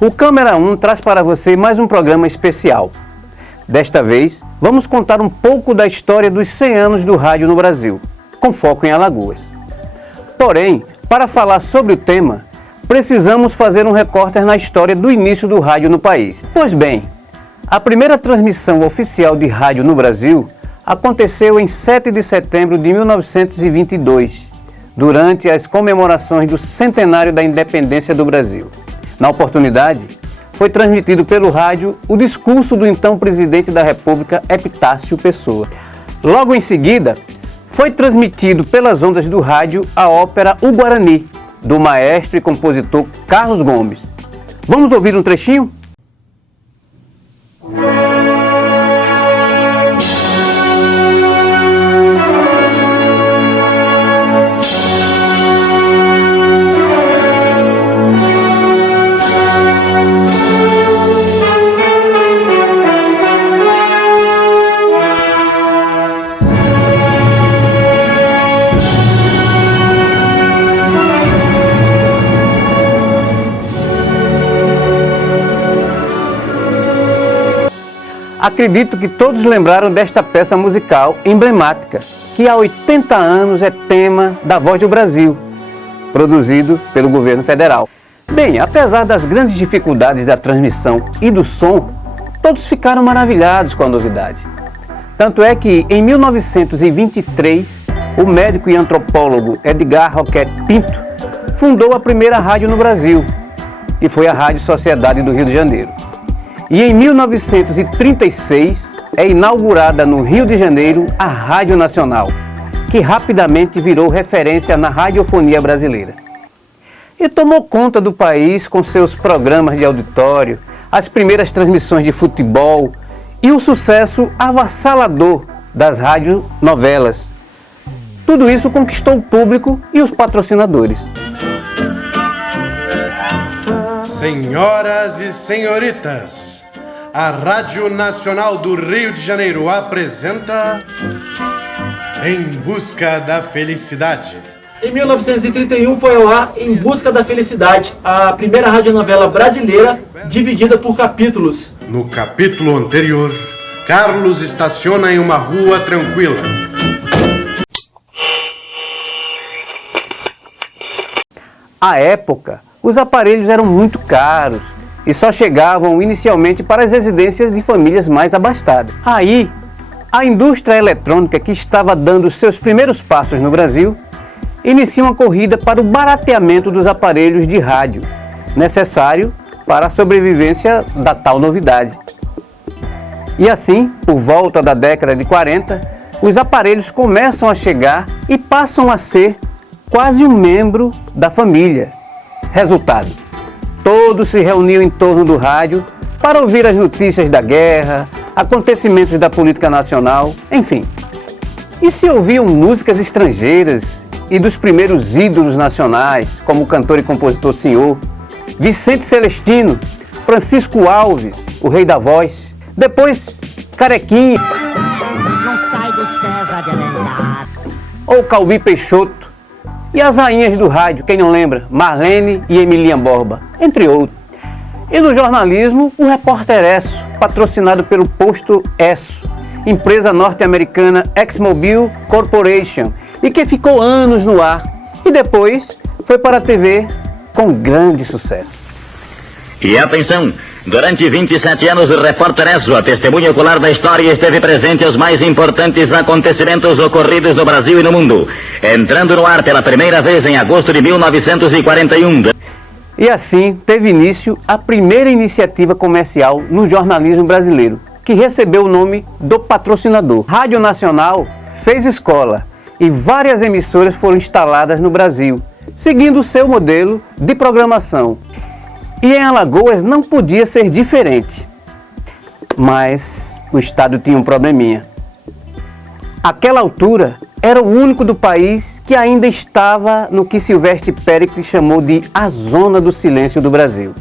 O Câmera 1 traz para você mais um programa especial. Desta vez, vamos contar um pouco da história dos 100 anos do rádio no Brasil, com foco em Alagoas. Porém, para falar sobre o tema, precisamos fazer um repórter na história do início do rádio no país. Pois bem, a primeira transmissão oficial de rádio no Brasil aconteceu em 7 de setembro de 1922, durante as comemorações do centenário da independência do Brasil. Na oportunidade, foi transmitido pelo rádio o discurso do então presidente da República, Epitácio Pessoa. Logo em seguida, foi transmitido pelas ondas do rádio a ópera O Guarani, do maestro e compositor Carlos Gomes. Vamos ouvir um trechinho? Acredito que todos lembraram desta peça musical emblemática, que há 80 anos é tema da Voz do Brasil, produzido pelo governo federal. Bem, apesar das grandes dificuldades da transmissão e do som, todos ficaram maravilhados com a novidade. Tanto é que, em 1923, o médico e antropólogo Edgar Roquette Pinto fundou a primeira rádio no Brasil, e foi a Rádio Sociedade do Rio de Janeiro. E em 1936 é inaugurada no Rio de Janeiro a Rádio Nacional, que rapidamente virou referência na radiofonia brasileira. E tomou conta do país com seus programas de auditório, as primeiras transmissões de futebol e o sucesso avassalador das radionovelas. Tudo isso conquistou o público e os patrocinadores. Senhoras e senhoritas, a Rádio Nacional do Rio de Janeiro apresenta Em Busca da Felicidade. Em 1931 foi ao ar Em Busca da Felicidade, a primeira radionovela brasileira dividida por capítulos. No capítulo anterior, Carlos estaciona em uma rua tranquila. À época, os aparelhos eram muito caros e só chegavam inicialmente para as residências de famílias mais abastadas. Aí, a indústria eletrônica, que estava dando seus primeiros passos no Brasil, inicia uma corrida para o barateamento dos aparelhos de rádio, necessário para a sobrevivência da tal novidade. E assim, por volta da década de 40, os aparelhos começam a chegar e passam a ser quase um membro da família. Resultado: todos se reuniam em torno do rádio para ouvir as notícias da guerra, acontecimentos da política nacional, enfim. E se ouviam músicas estrangeiras e dos primeiros ídolos nacionais, como o cantor e compositor Senhor, Vicente Celestino, Francisco Alves, o rei da voz, depois Carequinha, ou Calbi Peixoto, e as rainhas do rádio, quem não lembra, Marlene e Emilinha Borba, entre outros. E no jornalismo, o Repórter Esso, patrocinado pelo Posto Esso, empresa norte-americana ExMobil Corporation, e que ficou anos no ar, e depois foi para a TV com grande sucesso. E atenção, durante 27 anos o Repórter Esso, a testemunha ocular da história, esteve presente aos mais importantes acontecimentos ocorridos no Brasil e no mundo, entrando no ar pela primeira vez em agosto de 1941. E assim teve início a primeira iniciativa comercial no jornalismo brasileiro, que recebeu o nome do patrocinador. Rádio Nacional fez escola e várias emissoras foram instaladas no Brasil, seguindo o seu modelo de programação. E em Alagoas não podia ser diferente. Mas o estado tinha um probleminha. Àquela altura, era o único do país que ainda estava no que Silvestre Péricles chamou de a Zona do Silêncio do Brasil.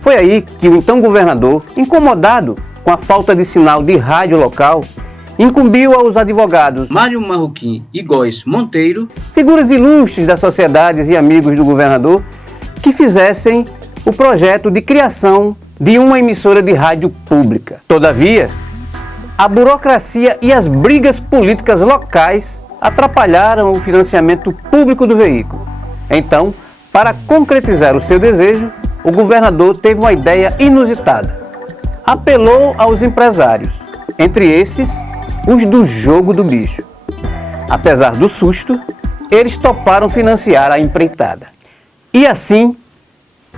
Foi aí que o então governador, incomodado com a falta de sinal de rádio local, incumbiu aos advogados Mário Marroquim e Góes Monteiro, figuras ilustres das sociedades e amigos do governador, que fizessem o projeto de criação de uma emissora de rádio pública. Todavia, a burocracia e as brigas políticas locais atrapalharam o financiamento público do veículo. Então, para concretizar o seu desejo, o governador teve uma ideia inusitada. Apelou aos empresários, entre esses, os do jogo do bicho. Apesar do susto, eles toparam financiar a empreitada. E assim,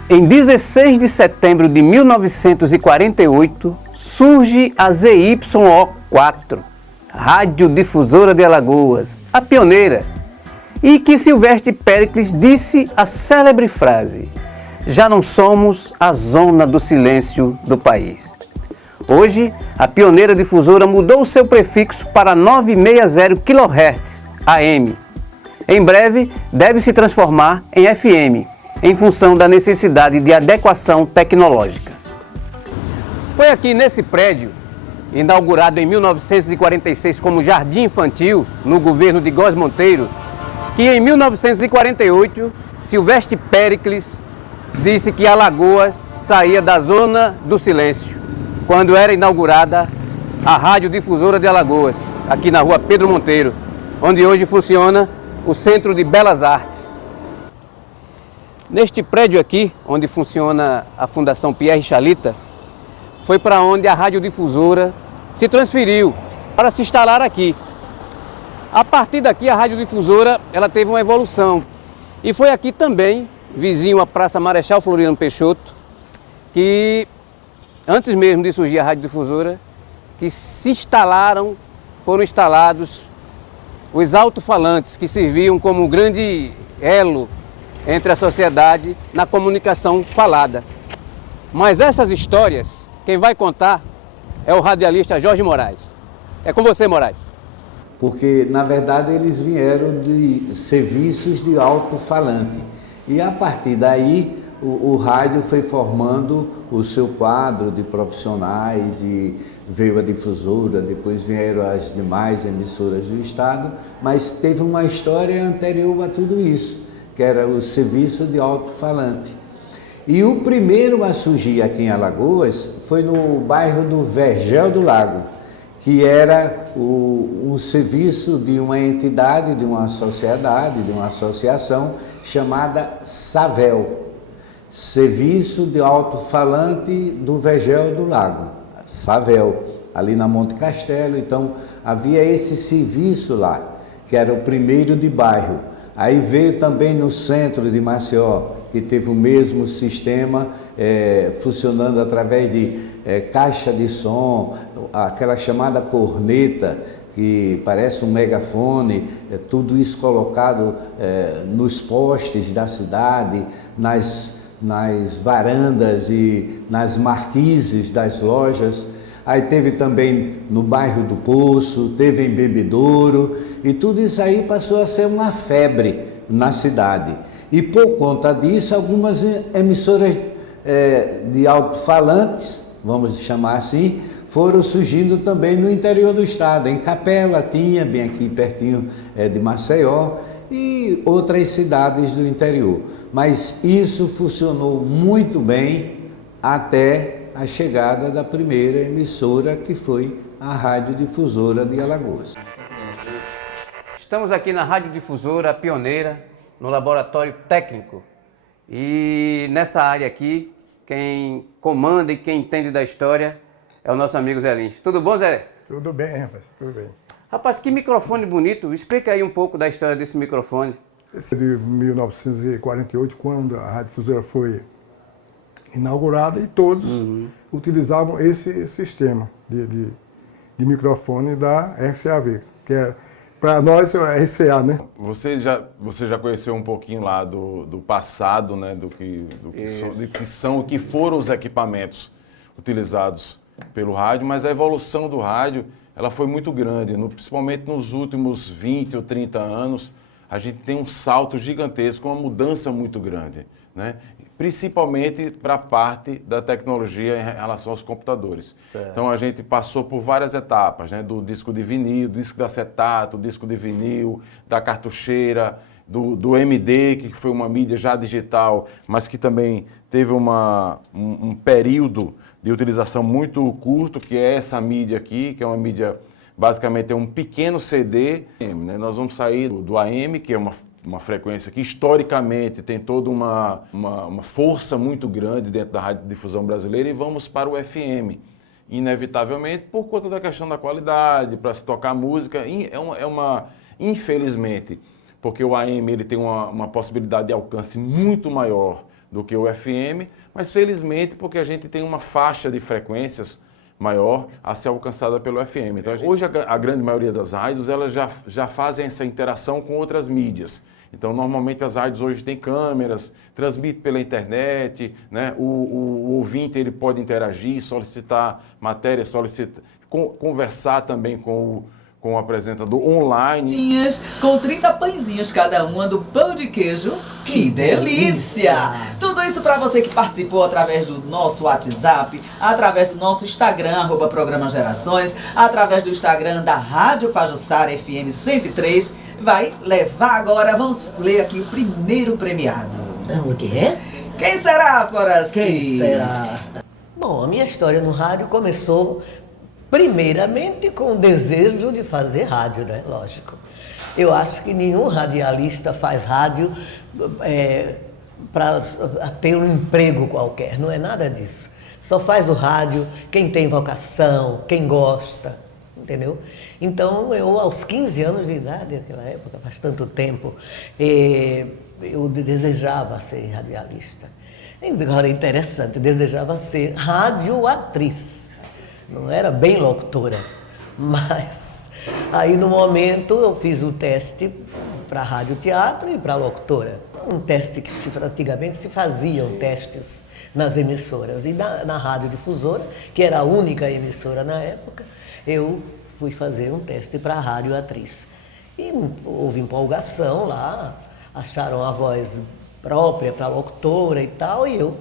em 16 de setembro de 1948, surge a ZYO4, Rádio Difusora de Alagoas, a pioneira, e que Silvestre Péricles disse a célebre frase: "Já não somos a zona do silêncio do país". Hoje, a pioneira difusora mudou o seu prefixo para 960 kHz AM. Em breve, deve se transformar em FM, em função da necessidade de adequação tecnológica. Foi aqui nesse prédio, inaugurado em 1946 como Jardim Infantil, no governo de Góes Monteiro, que em 1948, Silvestre Péricles disse que Alagoas saía da zona do silêncio, quando era inaugurada a Rádio Difusora de Alagoas, aqui na rua Pedro Monteiro, onde hoje funciona o Centro de Belas Artes. Neste prédio aqui, onde funciona a Fundação Pierre Chalita, foi para onde a radiodifusora se transferiu para se instalar aqui. A partir daqui, a radiodifusora ela teve uma evolução. E foi aqui também, vizinho à Praça Marechal Floriano Peixoto, que antes mesmo de surgir a radiodifusora, que foram instalados os alto-falantes, que serviam como um grande elo entre a sociedade na comunicação falada. Mas essas histórias, quem vai contar é o radialista Jorge Moraes. É com você, Moraes. Porque, na verdade, eles vieram de serviços de alto-falante. E, a partir daí, o rádio foi formando o seu quadro de profissionais e veio a difusora, depois vieram as demais emissoras do Estado, mas teve uma história anterior a tudo isso, que era o serviço de alto-falante. E o primeiro a surgir aqui em Alagoas foi no bairro do Vergel do Lago, que era um serviço de uma entidade, de uma sociedade, de uma associação chamada SAVEL, Serviço de Alto-Falante do Vergel do Lago, SAVEL, ali na Monte Castelo. Então havia esse serviço lá, que era o primeiro de bairro. Aí veio também no centro de Maceió, que teve o mesmo sistema funcionando através de caixa de som, aquela chamada corneta, que parece um megafone, tudo isso colocado nos postes da cidade, nas varandas e nas marquises das lojas. Aí teve também no bairro do Poço, teve em Bebedouro, e tudo isso aí passou a ser uma febre na cidade. E por conta disso, algumas emissoras de alto-falantes, vamos chamar assim, foram surgindo também no interior do estado. Em Capela tinha, bem aqui pertinho de Maceió, e outras cidades do interior. Mas isso funcionou muito bem até a chegada da primeira emissora, que foi a Rádio Difusora de Alagoas. Estamos aqui na Rádio Difusora, pioneira, no laboratório técnico. E nessa área aqui, quem comanda e quem entende da história é o nosso amigo Zé Lins. Tudo bom, Zé? Tudo bem, rapaz, tudo bem. Rapaz, que microfone bonito. Explica aí um pouco da história desse microfone. Esse é de 1948, quando a Rádio Difusora foi inaugurada, e todos utilizavam esse sistema de microfone da RCAV, que é, para nós, é RCA, né? Você já conheceu um pouquinho lá do passado, né? do que foram os equipamentos utilizados pelo rádio, mas a evolução do rádio ela foi muito grande, principalmente nos últimos 20 ou 30 anos, a gente tem um salto gigantesco, uma mudança muito grande, né? Principalmente para a parte da tecnologia em relação aos computadores. Certo. Então a gente passou por várias etapas, né? Do disco de vinil, do disco de acetato, disco de vinil, da cartucheira, do MD, que foi uma mídia já digital, mas que também teve um período de utilização muito curto, que é essa mídia aqui, que é uma mídia, basicamente é um pequeno CD. Né? Nós vamos sair do AM, que é uma frequência que historicamente tem toda uma força muito grande dentro da radiodifusão brasileira, e vamos para o FM. Inevitavelmente, por conta da questão da qualidade, para se tocar música, infelizmente, porque o AM ele tem uma possibilidade de alcance muito maior do que o FM, mas felizmente porque a gente tem uma faixa de frequências maior a ser alcançada pelo FM. Então, hoje a grande maioria das rádios elas já fazem essa interação com outras mídias. Então, normalmente as rádios hoje têm câmeras, transmitem pela internet, né? O ouvinte ele pode interagir, solicitar matéria, conversar também com o apresentador online. Com 30 pãezinhos cada uma do pão de queijo. Que delícia! Tudo isso para você que participou através do nosso WhatsApp, através do nosso Instagram, @Programa Gerações, através do Instagram da Rádio Pajuçara FM 103. Vai levar agora, vamos ler aqui o primeiro premiado. O quê? Quem será, Floraci? Quem será? Bom, a minha história no rádio começou primeiramente com o desejo de fazer rádio, né? Lógico. Eu acho que nenhum radialista faz rádio para ter um emprego qualquer, não é nada disso. Só faz o rádio quem tem vocação, quem gosta, entendeu? Então, eu aos 15 anos de idade, naquela época, faz tanto tempo, eu desejava ser radialista. Agora é interessante, desejava ser radioatriz. Não era bem locutora, mas aí no momento eu fiz o teste para radioteatro e para locutora. Um teste que antigamente se faziam testes nas emissoras. E na radiodifusora, que era a única emissora na época, eu fui fazer um teste para radioatriz. E houve empolgação lá, acharam a voz própria para locutora e tal, e eu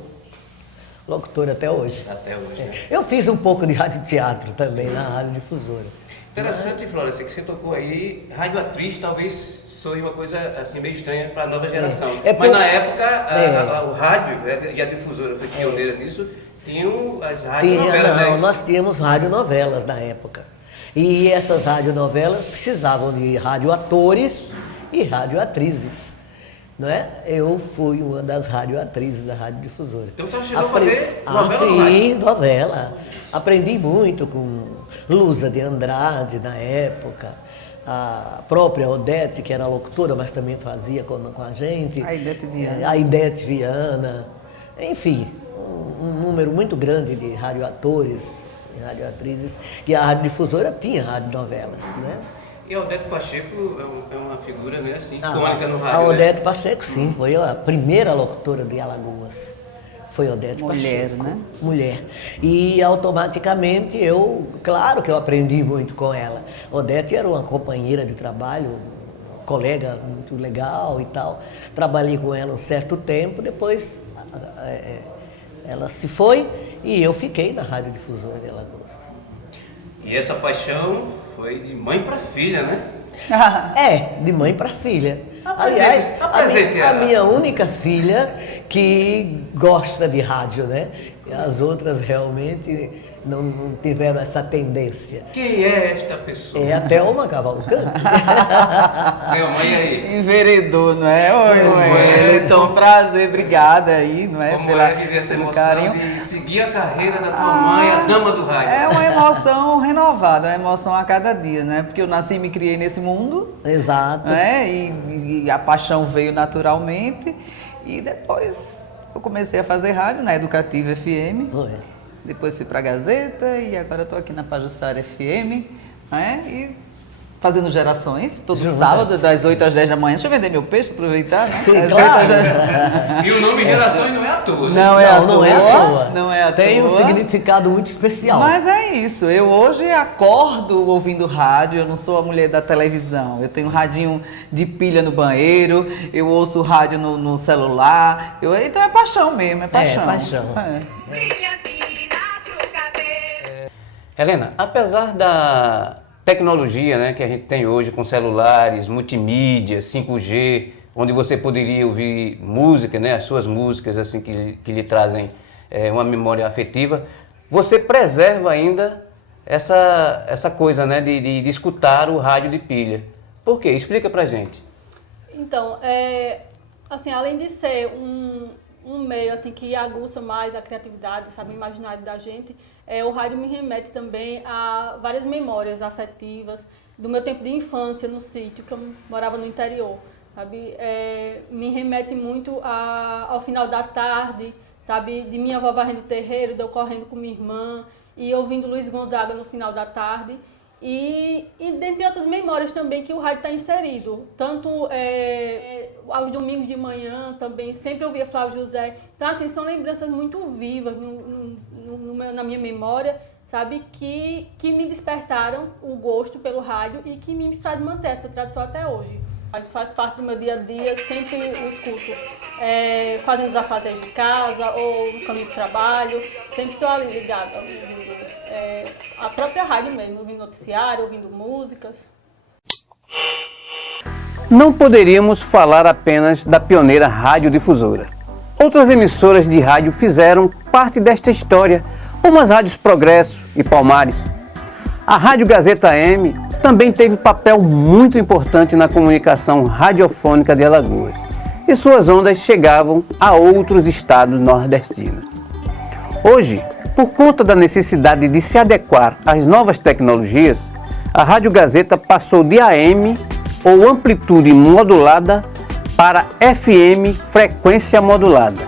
locutora até hoje. Até hoje, né? Eu fiz um pouco de radioteatro também na radiodifusora. Interessante, Florência, que você tocou aí, radioatriz talvez soe uma coisa assim meio estranha para a nova geração. Mas na época, o rádio e a difusora foi pioneira nisso, tinham as radionovelas. Não, nós tínhamos radionovelas na época. E essas radionovelas precisavam de radioatores e radioatrizes. Não é? Eu fui uma das radioatrizes da radiodifusora. Então você chegou a fazer novela? Fiz novela. Aprendi muito com Luza de Andrade na época. A própria Odete, que era locutora, mas também fazia com a gente. A Idete Viana. A Idete Viana. Enfim, um número muito grande de radioatores e radioatrizes. E a radiodifusora tinha radionovelas, né? E a Odete Pacheco é uma figura, né, assim, icônica no rádio. A Odete Pacheco, sim, foi a primeira locutora de Alagoas. Foi Odete Mulher, Pacheco. né? Mulher. E automaticamente claro que eu aprendi muito com ela. Odete era uma companheira de trabalho, colega muito legal e tal. Trabalhei com ela um certo tempo, depois ela se foi e eu fiquei na radiodifusora de Alagoas. E essa paixão foi de mãe para filha, né? De mãe para filha. Aliás, a minha única filha que gosta de rádio, né? As outras realmente não tiveram essa tendência. Quem é esta pessoa? É a Thelma Cavalcante. Thelma, e aí? Enveredou, não é? Oi, então, prazer, obrigada aí, não é? Como é viver essa emoção de seguir a carreira da tua mãe, a dama do rádio? É uma emoção renovada, uma emoção a cada dia, né? Porque eu nasci e me criei nesse mundo. Exato. Né? E a paixão veio naturalmente. E depois eu comecei a fazer rádio na Educativa FM. Foi. Depois fui para a Gazeta e agora estou aqui na Pajuçara FM, né? E fazendo gerações, todo sábado, das 8 às 10 da manhã. Deixa eu vender meu peixe, aproveitar, né? Sim, claro. E o nome Gerações não é à toa. Não é à toa. Não é à toa. Tem um significado muito especial. Mas é isso. Eu hoje acordo ouvindo rádio. Eu não sou a mulher da televisão. Eu tenho um radinho de pilha no banheiro. Eu ouço rádio no celular. Então é paixão mesmo, é paixão. É paixão. Helena, apesar da tecnologia, né, que a gente tem hoje com celulares, multimídia, 5G, onde você poderia ouvir música, né, as suas músicas assim que lhe trazem uma memória afetiva, você preserva ainda essa coisa, né, de escutar o rádio de pilha. Por quê? Explica pra gente. Então, assim, além de ser um meio assim, que aguça mais a criatividade, sabe, o imaginário da gente, o rádio me remete também a várias memórias afetivas do meu tempo de infância no sítio, que eu morava no interior, sabe? Me remete muito ao final da tarde, sabe, de minha avó varrendo o terreiro, de eu correndo com minha irmã e ouvindo Luiz Gonzaga no final da tarde. E dentre outras memórias também que o rádio está inserido, tanto aos domingos de manhã também, sempre ouvia Flávio José. Então, assim, são lembranças muito vivas na minha memória, sabe, que me despertaram o gosto pelo rádio e que me faz manter essa tradição até hoje. O rádio faz parte do meu dia a dia, sempre o escuto fazendo os afazeres de casa ou no caminho do trabalho, sempre estou ali ligada, ouvindo a própria rádio mesmo, ouvindo noticiário, ouvindo músicas. Não poderíamos falar apenas da pioneira radiodifusora. Outras emissoras de rádio fizeram parte desta história, como as rádios Progresso e Palmares. A Rádio Gazeta AM também teve papel muito importante na comunicação radiofônica de Alagoas, e suas ondas chegavam a outros estados nordestinos. Hoje, por conta da necessidade de se adequar às novas tecnologias, a Rádio Gazeta passou de AM, ou amplitude modulada, para FM, frequência modulada.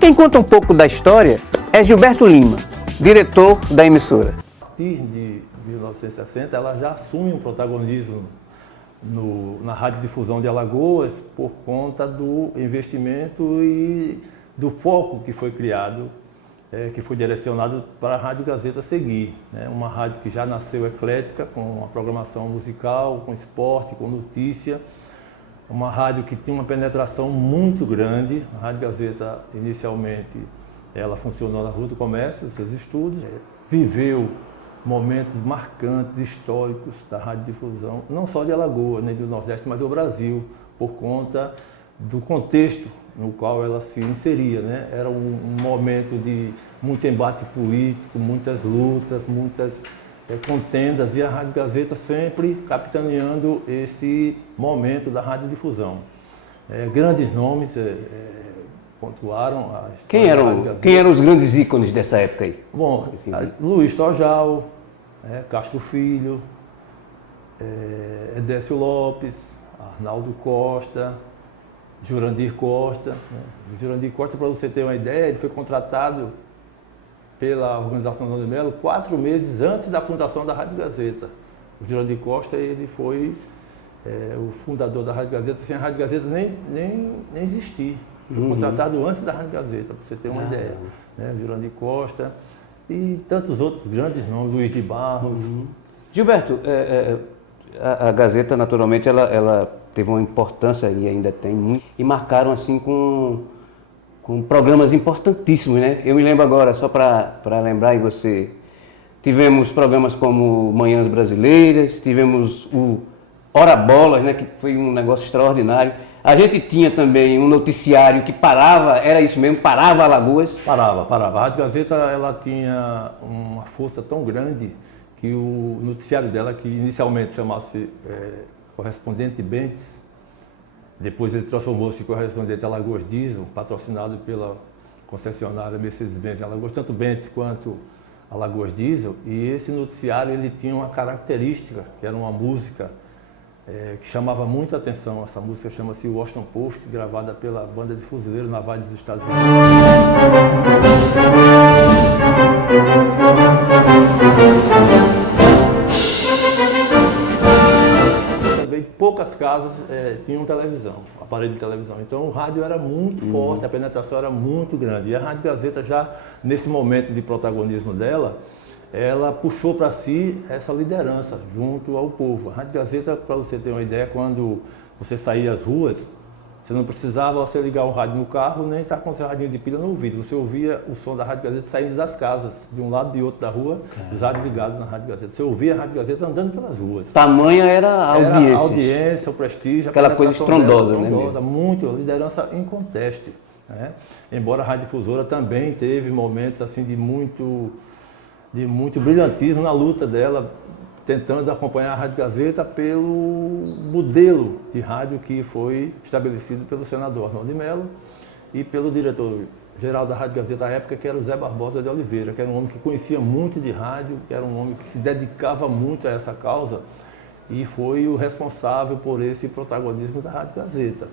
Quem conta um pouco da história é Gilberto Lima, diretor da emissora. A partir de 1960, ela já assume um protagonismo na radiodifusão de Alagoas por conta do investimento e do foco que foi criado, que foi direcionado para a Rádio Gazeta seguir, né? Uma rádio que já nasceu eclética, com uma programação musical, com esporte, com notícia, uma rádio que tinha uma penetração muito grande. A Rádio Gazeta, inicialmente, ela funcionou na Rua do Comércio, seus estudos, viveu momentos marcantes, históricos da radiodifusão, não só de Alagoas, nem do Nordeste, mas do Brasil, por conta do contexto no qual ela se inseria, né? Era um momento de muito embate político, muitas lutas, muitas contendas, e a Rádio Gazeta sempre capitaneando esse momento da radiodifusão. Grandes nomes pontuaram a história da Rádio Gazeta. Quem eram os grandes ícones dessa época aí? Bom, Luiz Tojal, Castro Filho, Edécio Lopes, Arnaldo Costa, Jurandir Costa. Jurandir Costa, para você ter uma ideia, ele foi contratado pela Organização João de Melo 4 meses antes da fundação da Rádio Gazeta. O Jurandir Costa, ele foi o fundador da Rádio Gazeta, sem a Rádio Gazeta nem existir. Foi contratado antes da Rádio Gazeta, para você ter uma ideia. Né? Jurandir Costa e tantos outros grandes nomes, Luiz de Barros. Gilberto, a Gazeta, naturalmente, ela teve uma importância e ainda tem muito, e marcaram assim com programas importantíssimos, né? Eu me lembro agora, só para lembrar, e você, tivemos programas como Manhãs Brasileiras, tivemos o Hora Bolas, né, que foi um negócio extraordinário. A gente tinha também um noticiário que parava, era isso mesmo, parava Alagoas? Parava. A Rádio Gazeta, ela tinha uma força tão grande que o noticiário dela, que inicialmente chamasse Correspondente Bentes, depois ele transformou-se em Correspondente Alagoas Diesel, patrocinado pela concessionária Mercedes-Benz em Alagoas, tanto Bentes quanto Alagoas Diesel, e esse noticiário ele tinha uma característica, que era uma música que chamava muita atenção. Essa música chama-se Washington Post, gravada pela banda de fuzileiros navais dos Estados Unidos. Também poucas casas tinham televisão, aparelho de televisão. Então o rádio era muito forte, a penetração era muito grande. E a Rádio Gazeta, já nesse momento de protagonismo dela, ela puxou para si essa liderança junto ao povo. A Rádio Gazeta, para você ter uma ideia, quando você saía às ruas, Você não precisava você ligar o rádio no carro, nem estar com o seu radinho de pilha no ouvido. Você ouvia o som da Rádio Gazeta saindo das casas, de um lado e outro da rua, os rádios ligados na Rádio Gazeta. Você ouvia a Rádio Gazeta andando pelas ruas. Tamanha era a audiência. Era a audiência, o prestígio. Aquela coisa estrondosa, né? Muito, liderança inconteste. Né? Embora a Rádio Difusora também teve momentos assim, de muito brilhantismo na luta dela, tentando acompanhar a Rádio Gazeta pelo modelo de rádio que foi estabelecido pelo senador Arnaldo de Mello e pelo diretor-geral da Rádio Gazeta à época, que era o Zé Barbosa de Oliveira, que era um homem que conhecia muito de rádio, que era um homem que se dedicava muito a essa causa e foi o responsável por esse protagonismo da Rádio Gazeta.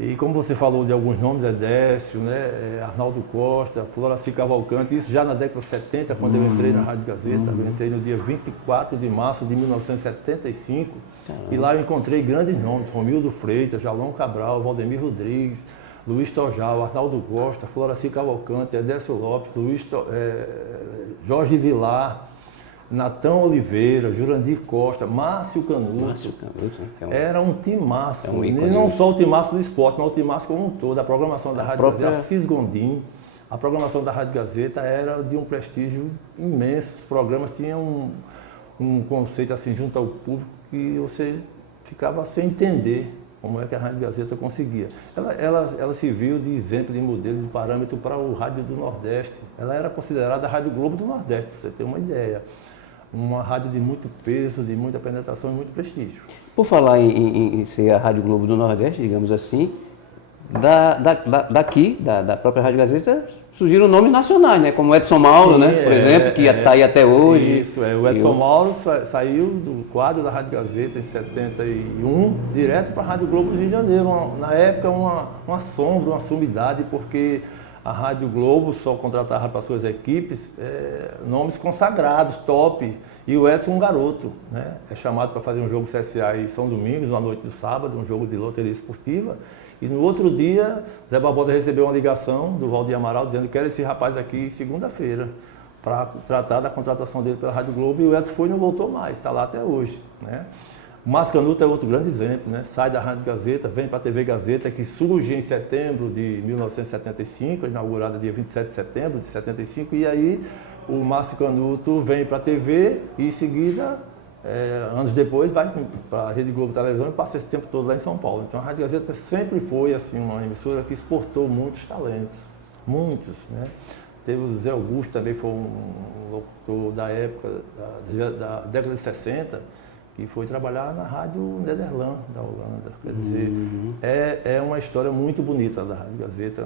E como você falou de alguns nomes, Edécio, né, Arnaldo Costa, Floraci Cavalcante, isso já na década de 70, quando eu entrei na Rádio Gazeta, eu entrei no dia 24 de março de 1975, e lá eu encontrei grandes nomes, Romildo Freitas, Jalão Cabral, Valdemir Rodrigues, Luiz Tojal, Arnaldo Costa, Floraci Cavalcante, Edécio Lopes, Jorge Vilar, Natã Oliveira, Jurandir Costa, Márcio Canuto. Era um timaço. E não só o timaço do esporte, mas o timaço como um todo. A programação da Rádio Gazeta, Assis Gondim, a programação da Rádio Gazeta era de um prestígio imenso. Os programas tinham um conceito assim junto ao público que você ficava sem entender como é que a Rádio Gazeta conseguia. Ela se viu de exemplo, de modelo, de parâmetro para o Rádio do Nordeste. Ela era considerada a Rádio Globo do Nordeste, para você ter uma ideia. Uma rádio de muito peso, de muita penetração e muito prestígio. Por falar em ser a Rádio Globo do Nordeste, digamos assim, da própria Rádio Gazeta, surgiram nomes nacionais, né? Como o Edson Mauro, sim, né? Por exemplo, que está aí até hoje. Isso, o Edson Mauro saiu do quadro da Rádio Gazeta em 71, direto para a Rádio Globo do Rio de Janeiro. Na época, uma sombra, uma sumidade, porque a Rádio Globo só contratava para suas equipes nomes consagrados, top. E o Edson, um garoto, né? É chamado para fazer um jogo CSA em São Domingos, na noite do sábado, um jogo de loteria esportiva. E no outro dia, Zé Barbosa recebeu uma ligação do Valdir Amaral dizendo que quero esse rapaz aqui segunda-feira para tratar da contratação dele pela Rádio Globo. E o Edson foi e não voltou mais, está lá até hoje, né? O Márcio Canuto é outro grande exemplo, né? Sai da Rádio Gazeta, vem para a TV Gazeta, que surge em setembro de 1975, inaugurada dia 27 de setembro de 75, e aí o Márcio Canuto vem para a TV e em seguida, anos depois, vai para a Rede Globo Televisão e passa esse tempo todo lá em São Paulo. Então a Rádio Gazeta sempre foi assim, uma emissora que exportou muitos talentos, muitos, né? Teve o Zé Augusto, também foi um locutor da época, da década de 60, que foi trabalhar na Rádio Nederland, da Holanda. Quer dizer, é uma história muito bonita da Rádio Gazeta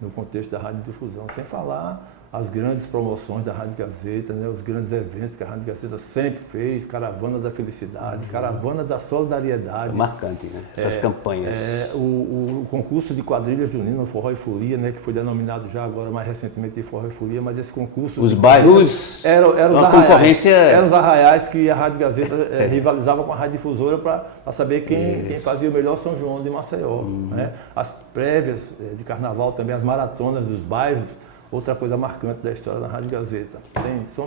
no contexto da Rádio Difusão, sem falar as grandes promoções da Rádio Gazeta, né, os grandes eventos que a Rádio Gazeta sempre fez, Caravana da Felicidade, Caravana da Solidariedade. É marcante, né? Essas campanhas. O concurso de quadrilha junina, Forró e Folia, né, que foi denominado já agora mais recentemente de Forró e Folia, mas esse concurso... Os bairros, eram uma concorrência... Eram os arraiais que a Rádio Gazeta rivalizava com a Rádio Difusora para saber quem fazia o melhor São João de Maceió. Né? As prévias de carnaval também, as maratonas dos bairros, outra coisa marcante da história da Rádio Gazeta.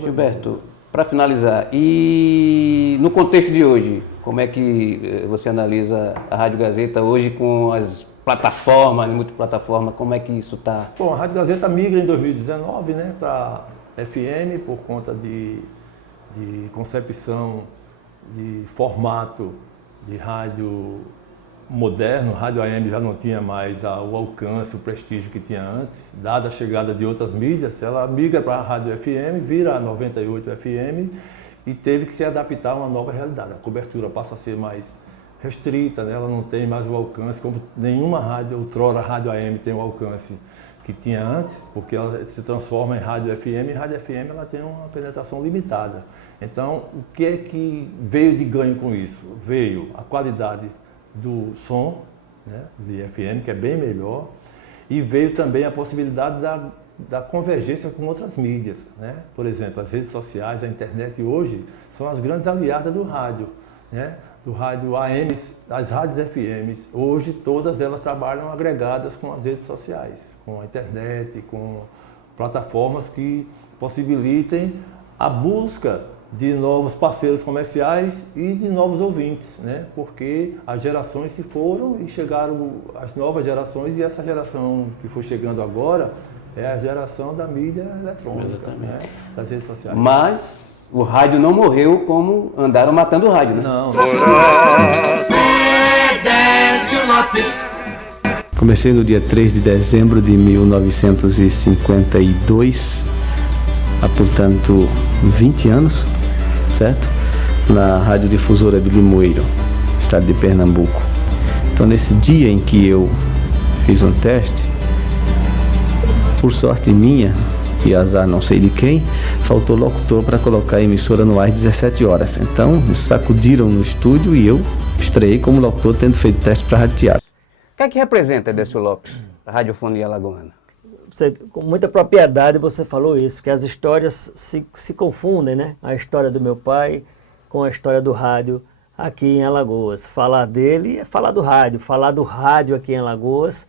Gilberto, para finalizar, e no contexto de hoje, como é que você analisa a Rádio Gazeta hoje com as plataformas, multiplataforma, como é que isso está? Bom, a Rádio Gazeta migra em 2019, né, para FM por conta de concepção de formato de rádio moderno. Rádio AM já não tinha mais o alcance, o prestígio que tinha antes. Dada a chegada de outras mídias, ela migra para a Rádio FM, vira a 98 FM e teve que se adaptar a uma nova realidade. A cobertura passa a ser mais restrita, né? Ela não tem mais o alcance, como nenhuma rádio, outrora a Rádio AM tem o alcance que tinha antes, porque ela se transforma em Rádio FM, e Rádio FM ela tem uma penetração limitada. Então, o que é que veio de ganho com isso? Veio a qualidade do som, né, de FM, que é bem melhor, e veio também a possibilidade da convergência com outras mídias, né? Por exemplo, as redes sociais, a internet hoje são as grandes aliadas do rádio, né? Do rádio AM, as rádios FMs, hoje todas elas trabalham agregadas com as redes sociais, com a internet, com plataformas que possibilitem a busca de novos parceiros comerciais e de novos ouvintes, né? Porque as gerações se foram e chegaram as novas gerações, e essa geração que foi chegando agora é a geração da mídia eletrônica, né? Das redes sociais. Mas o rádio não morreu como andaram matando o rádio, né? Não. Comecei no dia 3 de dezembro de 1952, há, portanto, 20 anos, certo? Na Radiodifusora de Limoeiro, estado de Pernambuco. Então, nesse dia em que eu fiz um teste, por sorte minha, e azar não sei de quem, faltou locutor para colocar a emissora no ar às 17 horas. Então, me sacudiram no estúdio e eu estreiei como locutor, tendo feito teste para Rádio Teatro. O que é que representa Décio Lopes, a radiofonia alagoana? Você, com muita propriedade você falou isso, que as histórias se confundem, né? A história do meu pai com a história do rádio aqui em Alagoas. Falar dele é falar do rádio aqui em Alagoas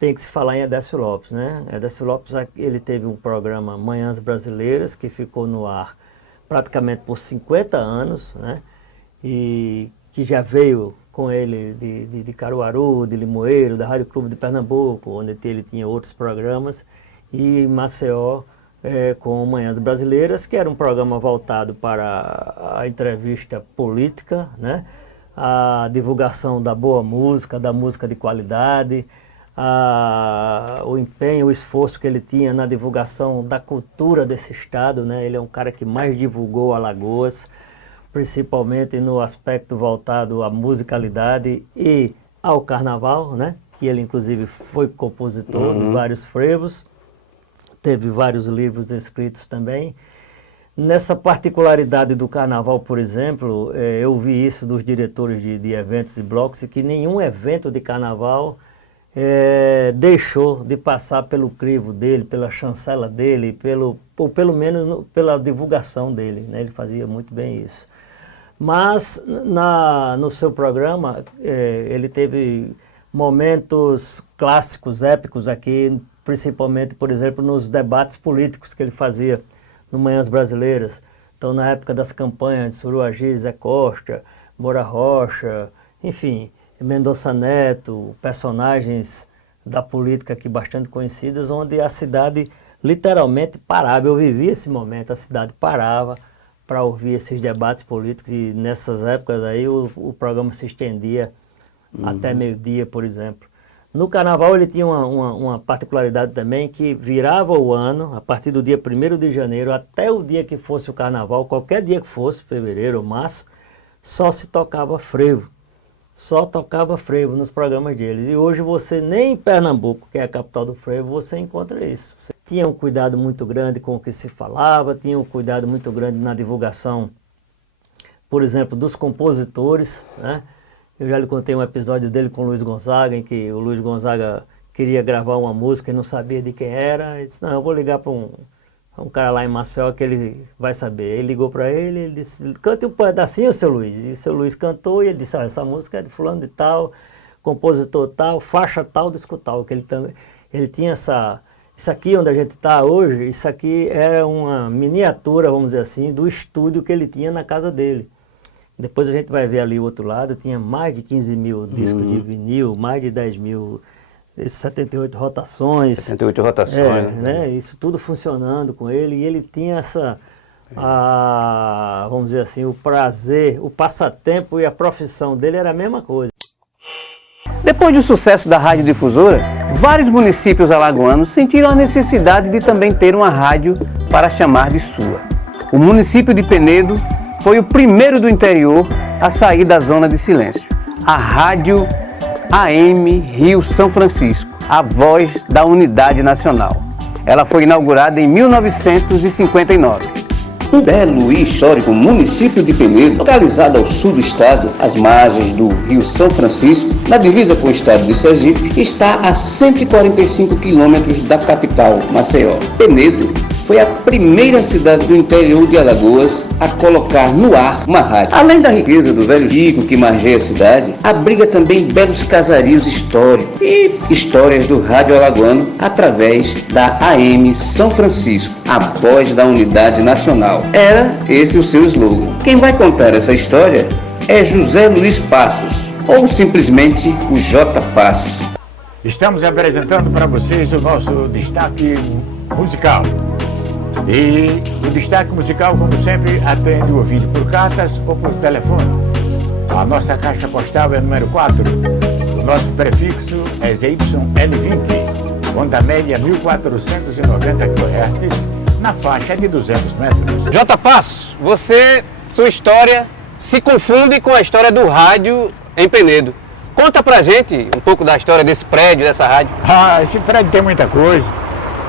tem que se falar em Edécio Lopes, né? Edécio Lopes, ele teve um programa Manhãs Brasileiras, que ficou no ar praticamente por 50 anos, né? E que já veio com ele de Caruaru, de Limoeiro, da Rádio Clube de Pernambuco, onde ele tinha outros programas, e em Maceió com Manhãs Brasileiras, que era um programa voltado para a entrevista política, né? A divulgação da boa música, da música de qualidade, o empenho, o esforço que ele tinha na divulgação da cultura desse estado, né? Ele é um cara que mais divulgou Alagoas, principalmente no aspecto voltado à musicalidade e ao carnaval, né? Que ele inclusive foi compositor de vários frevos, teve vários livros escritos também. Nessa particularidade do carnaval, por exemplo, eu vi isso dos diretores de eventos e blocos, que nenhum evento de carnaval deixou de passar pelo crivo dele, pela chancela dele, ou pelo menos pela divulgação dele, né? Ele fazia muito bem isso. Mas no seu programa ele teve momentos clássicos, épicos aqui, principalmente, por exemplo, nos debates políticos que ele fazia no Manhãs Brasileiras. Então, na época das campanhas de Suruagi, Zé Costa, Moura Rocha, enfim, Mendonça Neto, personagens da política aqui bastante conhecidas, onde a cidade literalmente parava. Eu vivi esse momento, a cidade parava para ouvir esses debates políticos, e nessas épocas aí o programa se estendia até meio-dia, por exemplo. No carnaval ele tinha uma particularidade também, que virava o ano, a partir do dia 1º de janeiro até o dia que fosse o carnaval, qualquer dia que fosse, fevereiro ou março, só se tocava frevo. Só tocava frevo nos programas deles. E hoje você, nem em Pernambuco, que é a capital do frevo, você encontra isso. Você tinha um cuidado muito grande com o que se falava, tinha um cuidado muito grande na divulgação, por exemplo, dos compositores, né? Eu já lhe contei um episódio dele com o Luiz Gonzaga, em que o Luiz Gonzaga queria gravar uma música e não sabia de quem era. Ele disse, não, eu vou ligar para um cara lá em Maceió que ele vai saber. Ele ligou para ele, ele disse, cante um pedacinho, seu Luiz. E o seu Luiz cantou e ele disse, essa música é de fulano de tal, compositor tal, faixa tal, disco tal. Que ele tinha isso aqui onde a gente está hoje, isso aqui era uma miniatura, vamos dizer assim, do estúdio que ele tinha na casa dele. Depois a gente vai ver ali o outro lado, tinha mais de 15 mil discos de vinil, mais de 10 mil, 78 rotações. 78 rotações. Né? Isso tudo funcionando com ele, e ele tinha vamos dizer assim, o prazer, o passatempo e a profissão dele era a mesma coisa. Depois do sucesso da radiodifusora, vários municípios alagoanos sentiram a necessidade de também ter uma rádio para chamar de sua. O município de Penedo foi o primeiro do interior a sair da zona de silêncio. A Rádio AM Rio São Francisco, a voz da unidade nacional. Ela foi inaugurada em 1959. O belo e histórico município de Penedo, localizado ao sul do estado, às margens do Rio São Francisco, na divisa com o estado de Sergipe, está a 145 quilômetros da capital, Maceió. Penedo foi a primeira cidade do interior de Alagoas a colocar no ar uma rádio. Além da riqueza do velho Chico que margeia a cidade, abriga também belos casarios históricos e histórias do rádio alagoano através da AM São Francisco, a voz da unidade nacional. Era esse o seu slogan. Quem vai contar essa história é José Luiz Passos, ou simplesmente o J. Passos. Estamos apresentando para vocês o nosso destaque musical. E o destaque musical, como sempre, atende o ouvinte por cartas ou por telefone. A nossa caixa postal é número 4. O nosso prefixo é ZYN20, onda média 1490 kHz, na faixa de 200 metros. J. Passos, sua história se confunde com a história do rádio em Penedo. Conta pra gente um pouco da história desse prédio, dessa rádio. Esse prédio tem muita coisa.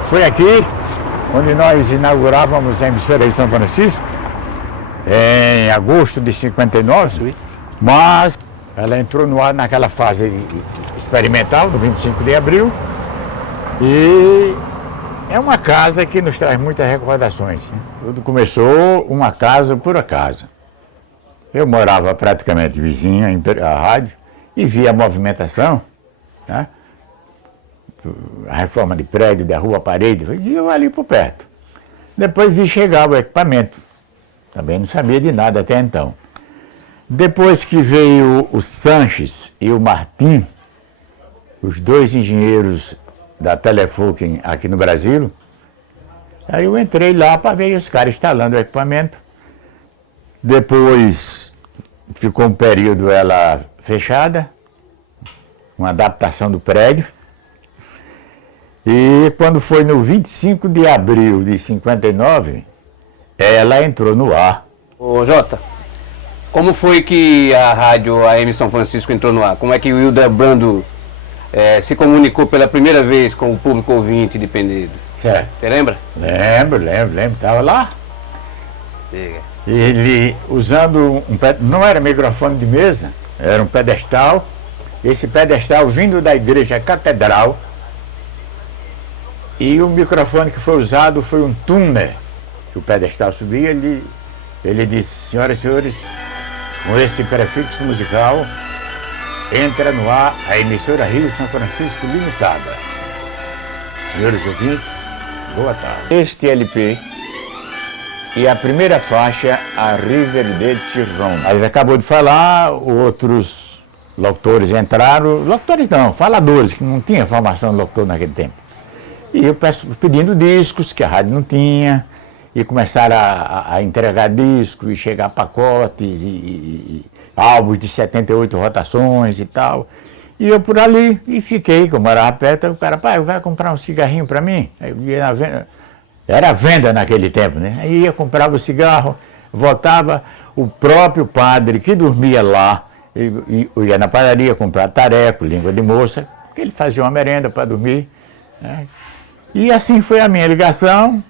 Foi aqui onde nós inaugurávamos a emissora de São Francisco, em agosto de 59, mas ela entrou no ar naquela fase experimental, no 25 de abril, e é uma casa que nos traz muitas recordações. Tudo começou uma casa por acaso. Eu morava praticamente vizinho à rádio e via a movimentação, né? A reforma de prédio, da rua, parede, e eu ali por perto. Depois vi chegar o equipamento. Também não sabia de nada até então. Depois que veio o Sanches e o Martim, os dois engenheiros da Telefunken aqui no Brasil, aí eu entrei lá para ver os caras instalando o equipamento. Depois ficou um período ela fechada, uma adaptação do prédio. E quando foi no 25 de abril de 59, ela entrou no ar. Ô Jota, como foi que a rádio AM São Francisco entrou no ar? Como é que o Hilda Brando se comunicou pela primeira vez com o público ouvinte de Penedo? Certo. Você lembra? Lembro, estava lá. Siga. Ele usando não era microfone de mesa, era um pedestal. Esse pedestal vindo da igreja catedral. E o microfone que foi usado foi um tuner. O pedestal subia, ele disse: senhoras e senhores, com esse prefixo musical, entra no ar a emissora Rio São Francisco Limitada. Senhores ouvintes, boa tarde. Este LP e a primeira faixa, a River de Chiron. Aí ele acabou de falar, outros locutores entraram, locutores não, faladores, que não tinha formação de locutor naquele tempo. E eu pedindo discos, que a rádio não tinha, e começaram a entregar discos, e chegar pacotes, e álbuns de 78 rotações e tal. E eu por ali, e fiquei, como era perto, o cara, pai, vai comprar um cigarrinho para mim? Aí eu ia na venda, era venda naquele tempo, né? Aí ia, comprava o cigarro, voltava, o próprio padre que dormia lá, ia na padaria comprar tareco, língua de moça, porque ele fazia uma merenda para dormir, né? E assim foi a minha ligação.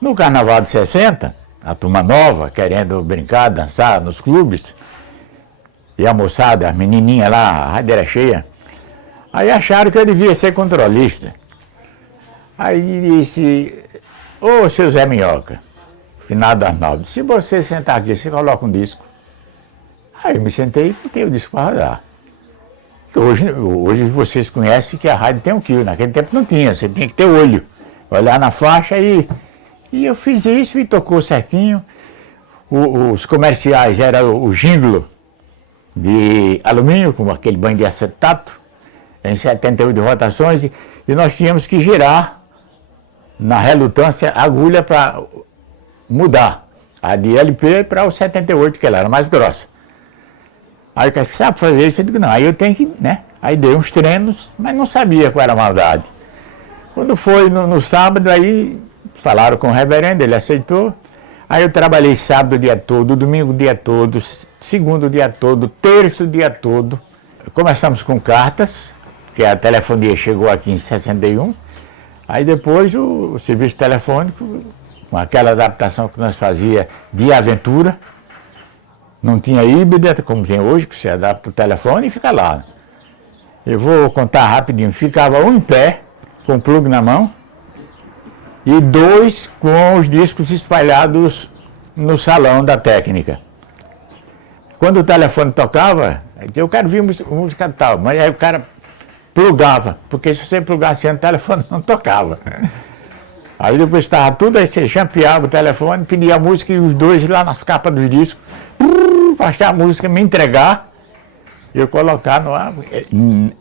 No Carnaval de 60, a turma nova, querendo brincar, dançar nos clubes, e a moçada, a menininha lá, a rádio era cheia, aí acharam que eu devia ser controlista. Aí disse: ô seu Zé Minhoca, finado Arnaldo, se você sentar aqui, você coloca um disco. Aí eu me sentei e botei o disco para rodar. Hoje vocês conhecem que a rádio tem um quilo, naquele tempo não tinha, você tinha que ter olho, olhar na faixa e eu fiz isso e tocou certinho. Os comerciais eram o jingle de alumínio, com aquele banho de acetato, em 78 rotações, e nós tínhamos que girar na relutância a agulha para mudar a de LP para o 78, que ela era mais grossa. Aí eu disse: sabe fazer isso? Eu digo: não, aí eu tenho que, né? Aí dei uns treinos, mas não sabia qual era a maldade. Quando foi no sábado, aí falaram com o reverendo, ele aceitou. Aí eu trabalhei sábado o dia todo, domingo o dia todo, segundo o dia todo, terço o dia todo. Começamos com cartas, que a telefonia chegou aqui em 61. Aí depois o serviço telefônico, com aquela adaptação que nós fazia de aventura. Não tinha híbrida, como tem hoje, que você adapta o telefone e fica lá. Eu vou contar rapidinho. Ficava um em pé, com o plug na mão, e 2 com os discos espalhados no salão da técnica. Quando o telefone tocava, eu dizia, eu quero ouvir música tal, mas aí o cara plugava, porque se você plugasse no telefone não tocava. Aí depois estava tudo, aí você champeava o telefone, pedia a música e os 2 lá nas capas dos discos, para achar a música, me entregar, e eu colocar no ar.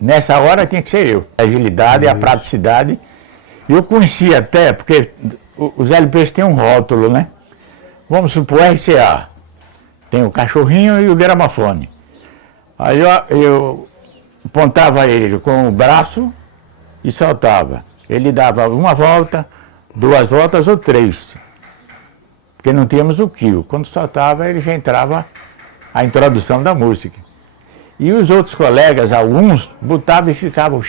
Nessa hora tinha que ser eu. A agilidade, a praticidade. E eu conhecia até, porque os LPs têm um rótulo, né? Vamos supor RCA. Tem o cachorrinho e o gramofone. Aí eu apontava ele com o braço e soltava. Ele dava uma volta, 2 voltas ou 3. Porque não tínhamos o kill. Quando soltava, ele já entrava a introdução da música. E os outros colegas, alguns, botavam e ficavam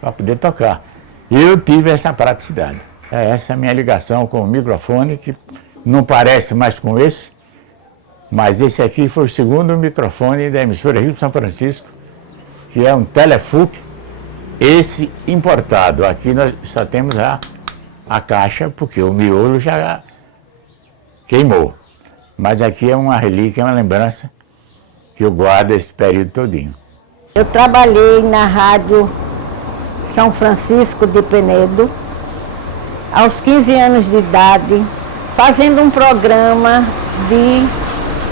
para poder tocar. E eu tive essa praticidade. Essa é a minha ligação com o microfone, que não parece mais com esse, mas esse aqui foi o segundo microfone da emissora Rio de São Francisco, que é um Telefuc, esse importado. Aqui nós só temos a caixa, porque o miolo já queimou. Mas aqui é uma relíquia, uma lembrança que eu guardo esse período todinho. Eu trabalhei na Rádio São Francisco de Penedo, aos 15 anos de idade, fazendo um programa de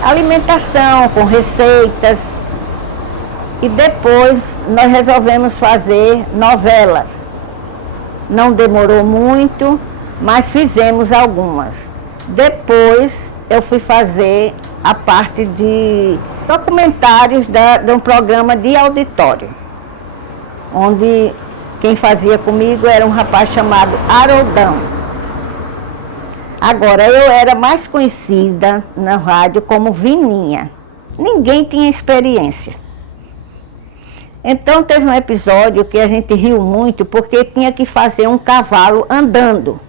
alimentação, com receitas. E depois nós resolvemos fazer novelas. Não demorou muito, mas fizemos algumas. Depois eu fui fazer a parte de documentários de um programa de auditório, onde quem fazia comigo era um rapaz chamado Haroldão. Agora, eu era mais conhecida na rádio como Vininha. Ninguém tinha experiência. Então, teve um episódio que a gente riu muito, porque tinha que fazer um cavalo andando.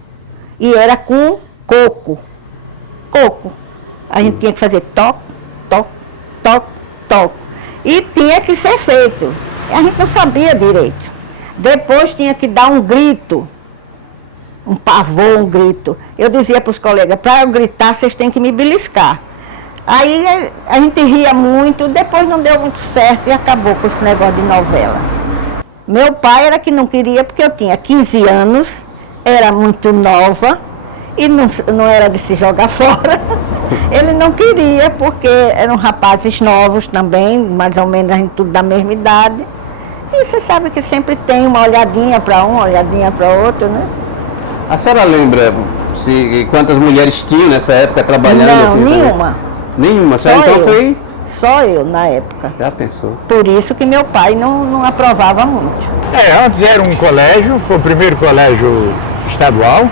E era com coco. Coco. A gente tinha que fazer toc, toc, toc, toc. E tinha que ser feito. A gente não sabia direito. Depois tinha que dar um grito. Um pavor, um grito. Eu dizia para os colegas, para eu gritar, vocês têm que me beliscar. Aí a gente ria muito, depois não deu muito certo e acabou com esse negócio de novela. Meu pai era que não queria, porque eu tinha 15 anos, era muito nova e não era de se jogar fora. Ele não queria, porque eram rapazes novos também, mais ou menos a gente tudo da mesma idade. E você sabe que sempre tem uma olhadinha para um, uma olhadinha para outro, né? A senhora lembra quantas mulheres tinham nessa época trabalhando? Não, assim, nenhuma. Nenhuma? Só então foi... Só eu, na época. Já pensou? Por isso que meu pai não aprovava muito. Antes era um colégio, foi o primeiro colégio estadual.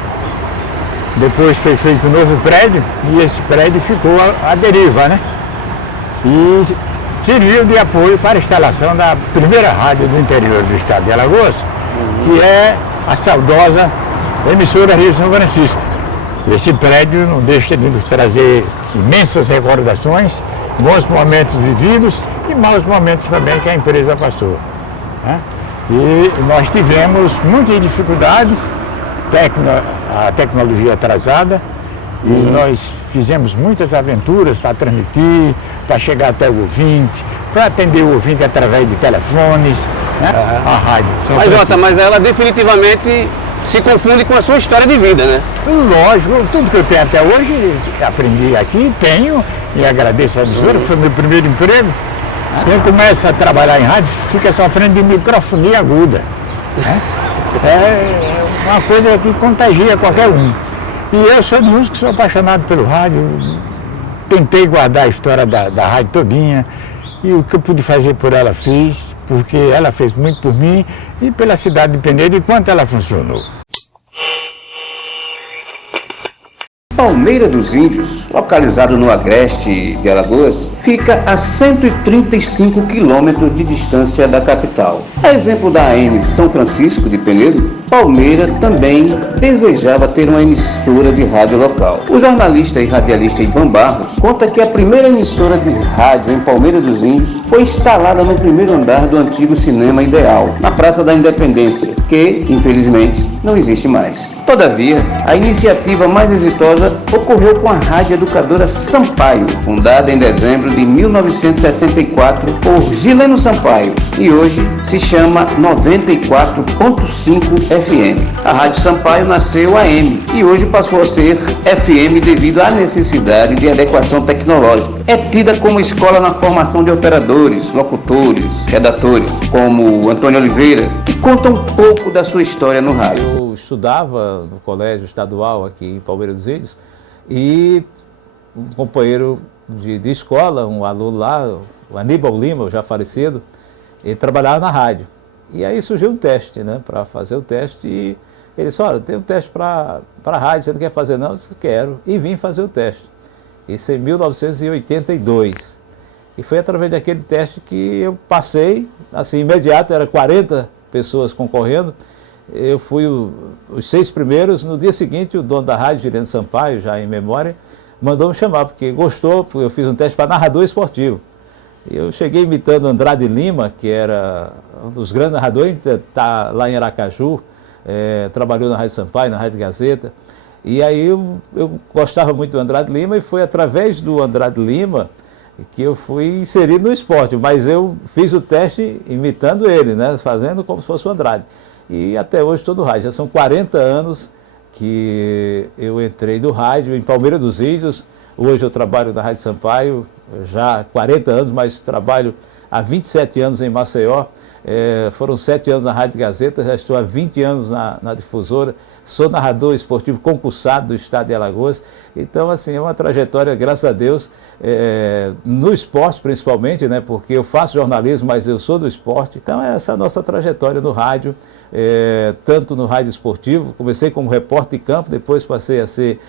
Depois foi feito um novo prédio e esse prédio ficou à deriva, né? E serviu de apoio para a instalação da primeira rádio do interior do estado de Alagoas, que é a saudosa emissora Rio de São Francisco. Esse prédio não deixa de nos trazer imensas recordações, bons momentos vividos e maus momentos também que a empresa passou, né? E nós tivemos muitas dificuldades, a tecnologia atrasada, e nós fizemos muitas aventuras para transmitir, para chegar até o ouvinte, para atender o ouvinte através de telefones, né? A rádio. Mas Jota, mas ela definitivamente se confunde com a sua história de vida, né? Lógico, tudo que eu tenho até hoje, aprendi aqui, tenho, e agradeço a emissora, que foi meu primeiro emprego. Quem começa a trabalhar em rádio fica sofrendo de microfonia aguda, né? É uma coisa que contagia qualquer um. E eu sou de uns que sou apaixonado pelo rádio, tentei guardar a história da rádio todinha, e o que eu pude fazer por ela fiz, porque ela fez muito por mim e pela cidade de Penedo enquanto ela funcionou. Palmeira dos Índios, localizado no agreste de Alagoas, fica a 135 quilômetros de distância da capital. A exemplo da AM São Francisco de Penedo, Palmeira também desejava ter uma emissora de rádio local. O jornalista e radialista Ivan Barros conta que a primeira emissora de rádio em Palmeira dos Índios foi instalada no primeiro andar do antigo Cinema Ideal, na Praça da Independência, que, infelizmente, não existe mais. Todavia, a iniciativa mais exitosa ocorreu com a Rádio Educadora Sampaio, fundada em dezembro de 1964 por Gileno Sampaio, e hoje se chama 94.5 FM. A Rádio Sampaio nasceu AM e hoje passou a ser FM devido à necessidade de adequação tecnológica. É tida como escola na formação de operadores, locutores, redatores, como Antônio Oliveira, que conta um pouco da sua história no rádio. Eu estudava no colégio estadual aqui em Palmeira dos Índios e um companheiro de escola, um aluno lá, o Aníbal Lima, já falecido, ele trabalhava na rádio. E aí surgiu um teste, né, para fazer o teste, e ele disse, olha, tem um teste para a rádio, você não quer fazer não? Eu disse, quero, e vim fazer o teste. Isso em 1982. E foi através daquele teste que eu passei, assim, imediato, era 40 pessoas concorrendo, eu fui os 6 primeiros. No dia seguinte, o dono da rádio, Gileno Sampaio, já em memória, mandou me chamar, porque gostou, porque eu fiz um teste para narrador esportivo. Eu cheguei imitando Andrade Lima, que era um dos grandes narradores, está lá em Aracaju, trabalhou na Rádio Sampaio, na Rádio Gazeta. E aí eu gostava muito do Andrade Lima, e foi através do Andrade Lima que eu fui inserido no esporte, mas eu fiz o teste imitando ele, né, fazendo como se fosse o Andrade. E até hoje estou no rádio, já são 40 anos que eu entrei no rádio em Palmeira dos Índios. Hoje eu trabalho na Rádio Sampaio, já há 40 anos, mas trabalho há 27 anos em Maceió. Foram 7 anos na Rádio Gazeta, já estou há 20 anos na difusora. Sou narrador esportivo concursado do estado de Alagoas. Então, assim, é uma trajetória, graças a Deus, no esporte principalmente, né, porque eu faço jornalismo, mas eu sou do esporte. Então, essa é a nossa trajetória no rádio, tanto no rádio esportivo. Comecei como repórter de campo, depois passei a ser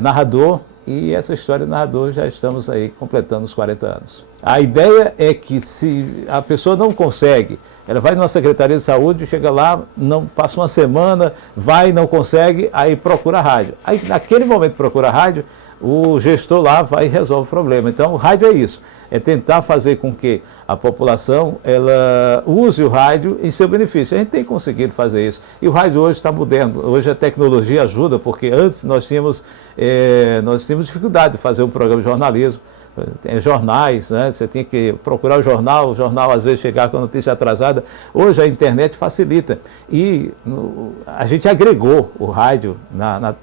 narrador. E essa história de narrador já estamos aí completando os 40 anos. A ideia é que se a pessoa não consegue, ela vai numa secretaria de saúde, chega lá, não passa uma semana, vai, não consegue, aí procura a rádio. Aí naquele momento procura a rádio, o gestor lá vai e resolve o problema. Então o rádio é isso, é tentar fazer com que a população ela use o rádio em seu benefício. A gente tem conseguido fazer isso. E o rádio hoje está mudando. Hoje a tecnologia ajuda, porque antes nós tínhamos dificuldade de fazer um programa de jornalismo. Tem jornais, né? Você tinha que procurar o jornal às vezes chegava com a notícia atrasada. Hoje a internet facilita. E a gente agregou o rádio,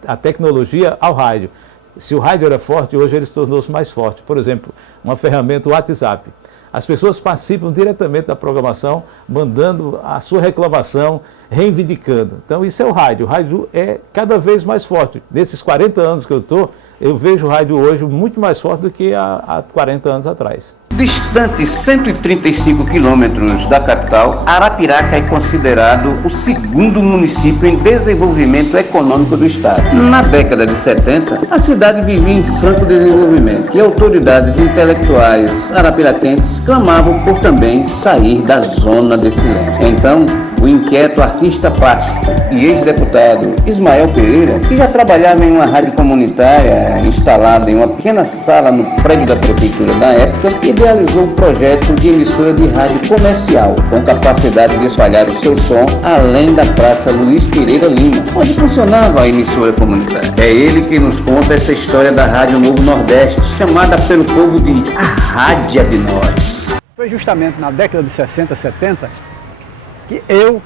a tecnologia ao rádio. Se o rádio era forte, hoje ele se tornou-se mais forte. Por exemplo, uma ferramenta, o WhatsApp. As pessoas participam diretamente da programação, mandando a sua reclamação, reivindicando. Então isso é o rádio. O rádio é cada vez mais forte. Nesses 40 anos que eu estou, eu vejo o rádio hoje muito mais forte do que há 40 anos atrás. Distante 135 quilômetros da capital, Arapiraca é considerado o segundo município em desenvolvimento econômico do estado. Na década de 70, a cidade vivia em franco desenvolvimento e autoridades intelectuais arapiraquenses clamavam por também sair da zona de silêncio. Então, o inquieto artista plástico e ex-deputado Ismael Pereira, que já trabalhava em uma rádio comunitária instalada em uma pequena sala no prédio da prefeitura na época, idealizou um projeto de emissora de rádio comercial, com capacidade de espalhar o seu som além da Praça Luiz Pereira Lima, onde funcionava a emissora comunitária. É ele que nos conta essa história da Rádio Novo Nordeste, chamada pelo povo de a Rádia de Nós. Foi justamente na década de 60, 70, que eu,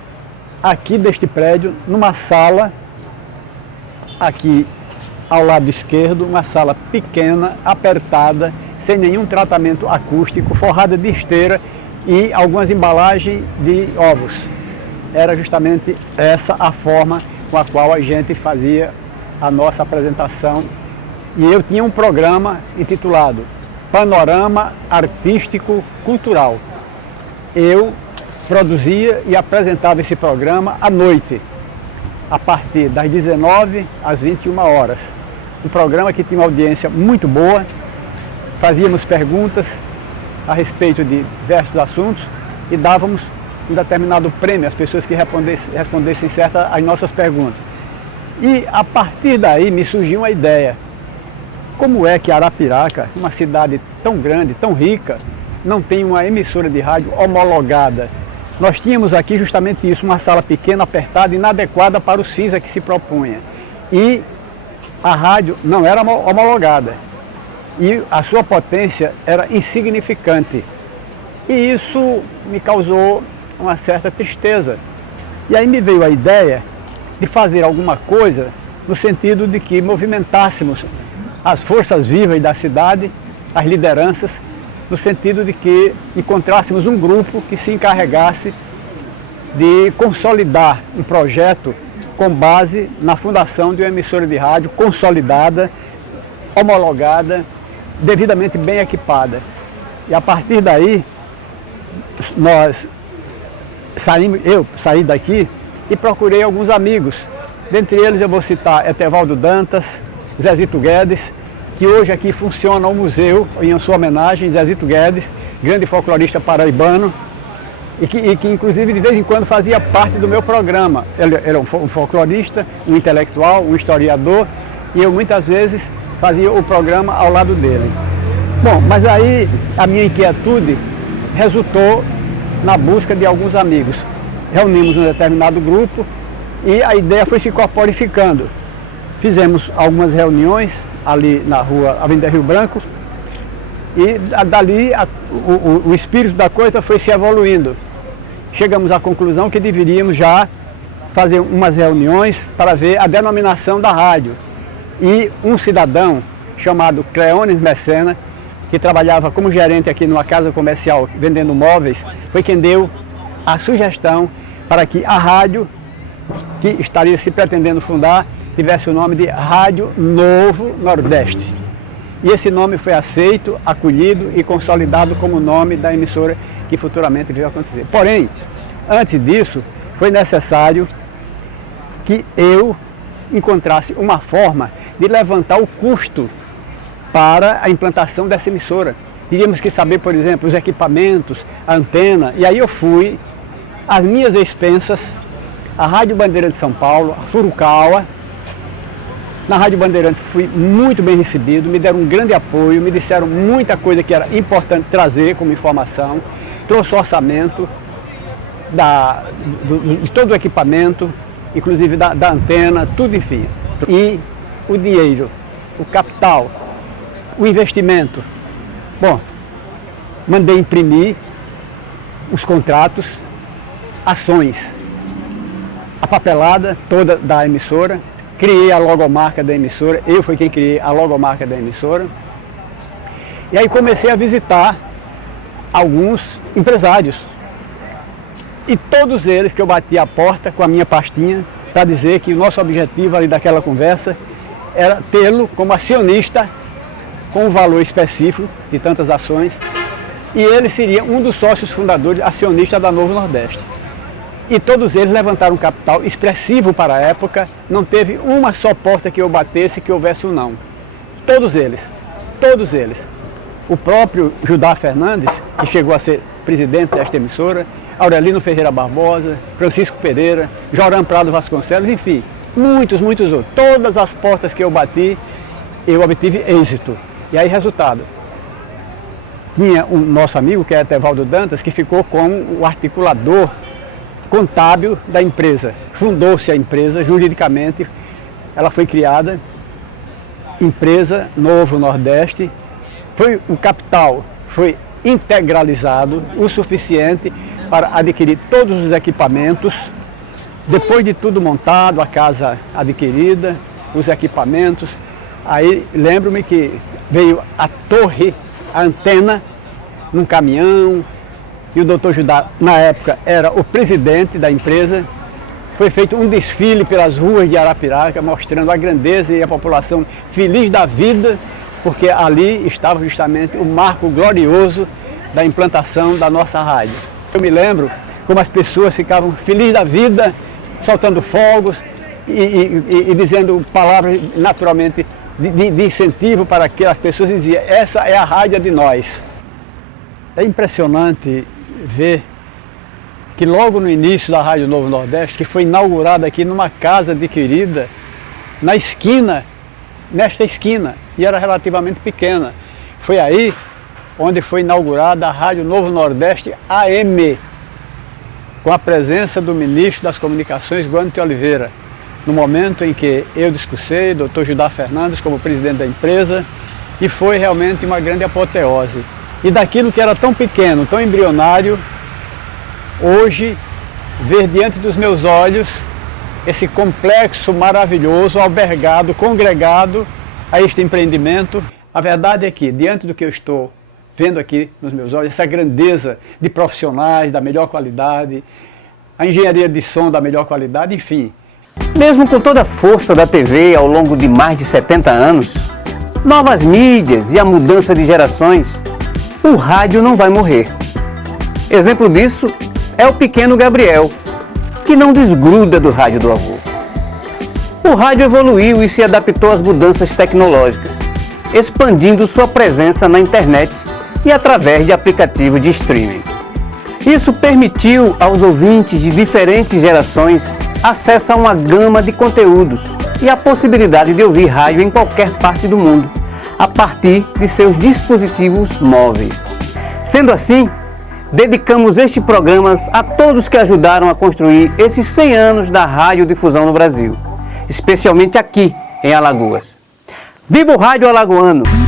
aqui deste prédio, numa sala, aqui ao lado esquerdo, uma sala pequena, apertada, sem nenhum tratamento acústico, forrada de esteira e algumas embalagens de ovos. Era justamente essa a forma com a qual a gente fazia a nossa apresentação. E eu tinha um programa intitulado Panorama Artístico Cultural. Eu produzia e apresentava esse programa à noite, a partir das 19 às 21 horas. Um programa que tinha uma audiência muito boa, fazíamos perguntas a respeito de diversos assuntos e dávamos um determinado prêmio às pessoas que respondessem certas às nossas perguntas. E a partir daí me surgiu uma ideia. Como é que Arapiraca, uma cidade tão grande, tão rica, não tem uma emissora de rádio homologada nós tínhamos aqui justamente isso, uma sala pequena, apertada, inadequada para o cinza que se propunha. E a rádio não era homologada. E a sua potência era insignificante. E isso me causou uma certa tristeza. E aí me veio a ideia de fazer alguma coisa no sentido de que movimentássemos as forças vivas da cidade, as lideranças, no sentido de que encontrássemos um grupo que se encarregasse de consolidar um projeto com base na fundação de uma emissora de rádio consolidada, homologada, devidamente bem equipada. E a partir daí, eu saí daqui e procurei alguns amigos. Dentre eles eu vou citar Etevaldo Dantas, Zezito Guedes, que hoje aqui funciona o museu em sua homenagem, Zezito Guedes, grande folclorista paraibano, e que inclusive de vez em quando fazia parte do meu programa. Ele era um folclorista, um intelectual, um historiador, e eu muitas vezes fazia o programa ao lado dele. Bom, mas aí a minha inquietude resultou na busca de alguns amigos. Reunimos um determinado grupo e a ideia foi se corporificando. Fizemos algumas reuniões ali na rua Avenida Rio Branco e dali o espírito da coisa foi se evoluindo. Chegamos à conclusão que deveríamos já fazer umas reuniões para ver a denominação da rádio. E um cidadão chamado Cleones Messena, que trabalhava como gerente aqui numa casa comercial vendendo móveis, foi quem deu a sugestão para que a rádio que estaria se pretendendo fundar tivesse o nome de Rádio Novo Nordeste. E esse nome foi aceito, acolhido e consolidado como nome da emissora que futuramente veio a acontecer. Porém, antes disso, foi necessário que eu encontrasse uma forma de levantar o custo para a implantação dessa emissora. Teríamos que saber, por exemplo, os equipamentos, a antena, e aí eu fui, às minhas expensas, à Rádio Bandeirante de São Paulo, a Furukawa. Na Rádio Bandeirante fui muito bem recebido, me deram um grande apoio, me disseram muita coisa que era importante trazer como informação, trouxe o orçamento de todo o equipamento, inclusive da antena, tudo enfim. E o dinheiro, o capital, o investimento. Bom, mandei imprimir os contratos, ações, a papelada toda da emissora, criei a logomarca da emissora, eu fui quem criei a logomarca da emissora. E aí comecei a visitar alguns empresários. E todos eles que eu bati a porta com a minha pastinha para dizer que o nosso objetivo ali daquela conversa era tê-lo como acionista com um valor específico de tantas ações. E ele seria um dos sócios fundadores, acionista da Novo Nordeste. E todos eles levantaram um capital expressivo para a época, não teve uma só porta que eu batesse que houvesse um não. Todos eles, todos eles. O próprio Judá Fernandes, que chegou a ser presidente desta emissora, Aurelino Ferreira Barbosa, Francisco Pereira, Joram Prado Vasconcelos, enfim, muitos outros. Todas as portas que eu bati, eu obtive êxito. E aí, resultado. Tinha um nosso amigo, que é Etevaldo Dantas, que ficou como o articulador contábil da empresa. Fundou-se a empresa juridicamente, ela foi criada, Empresa Novo Nordeste, o capital foi integralizado o suficiente para adquirir todos os equipamentos. Depois de tudo montado, a casa adquirida, os equipamentos, aí lembro-me que veio a torre, a antena, num caminhão, e o doutor Judá, na época, era o presidente da empresa. Foi feito um desfile pelas ruas de Arapiraca, mostrando a grandeza e a população feliz da vida, porque ali estava justamente o marco glorioso da implantação da nossa rádio. Eu me lembro como as pessoas ficavam felizes da vida, soltando fogos e dizendo palavras naturalmente de incentivo para que as pessoas diziam: essa é a rádio de nós. É impressionante ver que logo no início da Rádio Novo Nordeste, que foi inaugurada aqui numa casa adquirida, na esquina, nesta esquina, e era relativamente pequena. Foi aí onde foi inaugurada a Rádio Novo Nordeste AM. com a presença do ministro das Comunicações, Guano de Oliveira, no momento em que eu discursei, Dr. Judá Fernandes, como presidente da empresa, e foi realmente uma grande apoteose. E daquilo que era tão pequeno, tão embrionário, hoje, ver diante dos meus olhos esse complexo maravilhoso, albergado, congregado a este empreendimento. A verdade é que, diante do que eu estou vendo aqui nos meus olhos, essa grandeza de profissionais da melhor qualidade, a engenharia de som da melhor qualidade, enfim. Mesmo com toda a força da TV ao longo de mais de 70 anos, novas mídias e a mudança de gerações, o rádio não vai morrer. Exemplo disso é o pequeno Gabriel, que não desgruda do rádio do avô. O rádio evoluiu e se adaptou às mudanças tecnológicas, expandindo sua presença na internet e através de aplicativos de streaming. Isso permitiu aos ouvintes de diferentes gerações acesso a uma gama de conteúdos e a possibilidade de ouvir rádio em qualquer parte do mundo, a partir de seus dispositivos móveis. Sendo assim, dedicamos este programa a todos que ajudaram a construir esses 100 anos da radiodifusão no Brasil, especialmente aqui em Alagoas. Viva o Rádio Alagoano!